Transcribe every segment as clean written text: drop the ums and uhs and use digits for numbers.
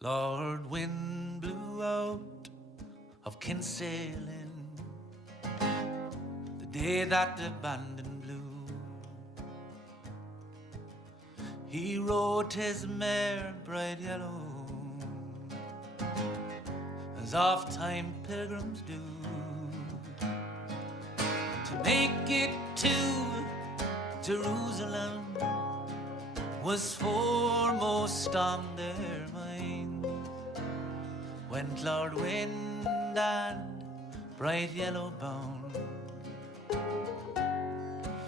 Lord wind blew out of Kinsale the day that the abandon blew. He rode his mare bright yellow, as oft-time pilgrims do, to make it to Jerusalem was foremost on their mind. Went Lord Wind and bright yellow bound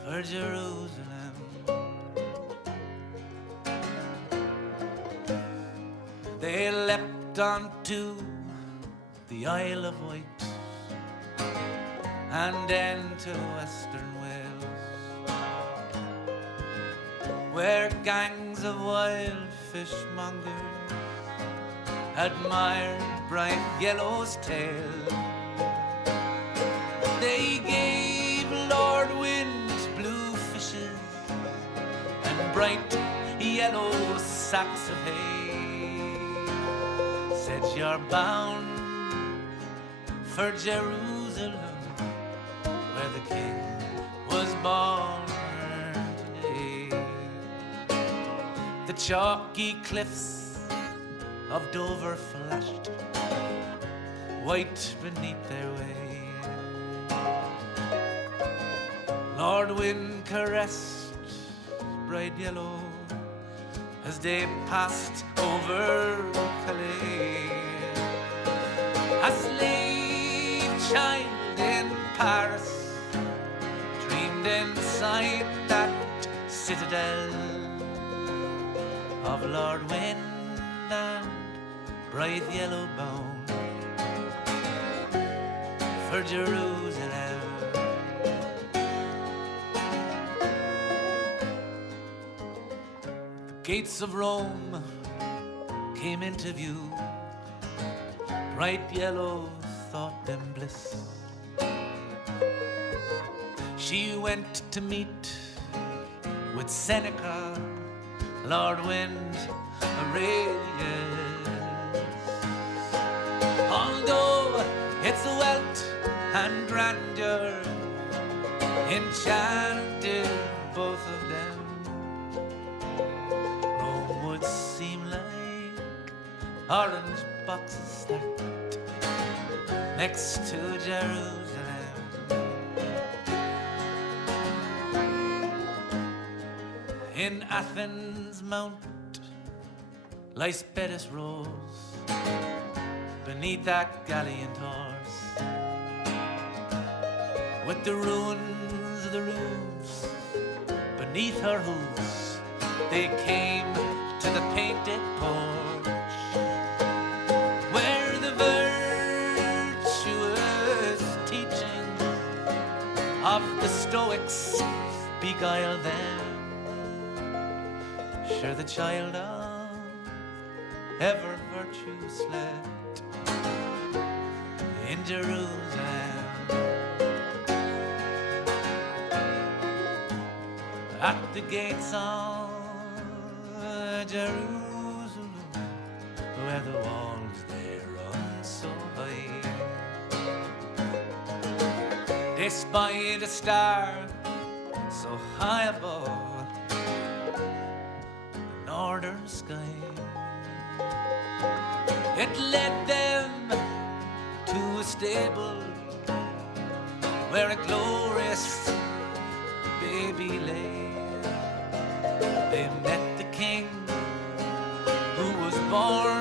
for Jerusalem. They leapt onto the Isle of Wight and then to Western Wales, where gangs of wild fishmongers admired bright yellow's tail. They gave Lord Wind blue fishes and bright yellow sacks of hay. Said you're bound for Jerusalem, where the King was born today. The chalky cliffs of Dover flashed white beneath their way. Lord Wind caressed bright yellow as they passed over Calais. A slave child in Paris dreamed inside that citadel of Lord Wind and bright yellow bound for Jerusalem. The gates of Rome came into view, bright yellow thought them bliss. She went to meet with Seneca, Lord Wind Aurelius. Although its wealth and grandeur enchanted both of them, Rome would seem like orange boxes stacked next to Jerusalem. In Athens Mount Lysipetus rose beneath that gallant horse, with the ruins of the roofs beneath her hooves. They came to the painted porch, where the virtuous teaching of the Stoics beguiled them. Sure, the child of ever virtue slept in Jerusalem. At the gates of Jerusalem, where the walls they run so high, they spied a star so high above the northern sky. It led them to a stable where a glorious baby lay. They met the King who was born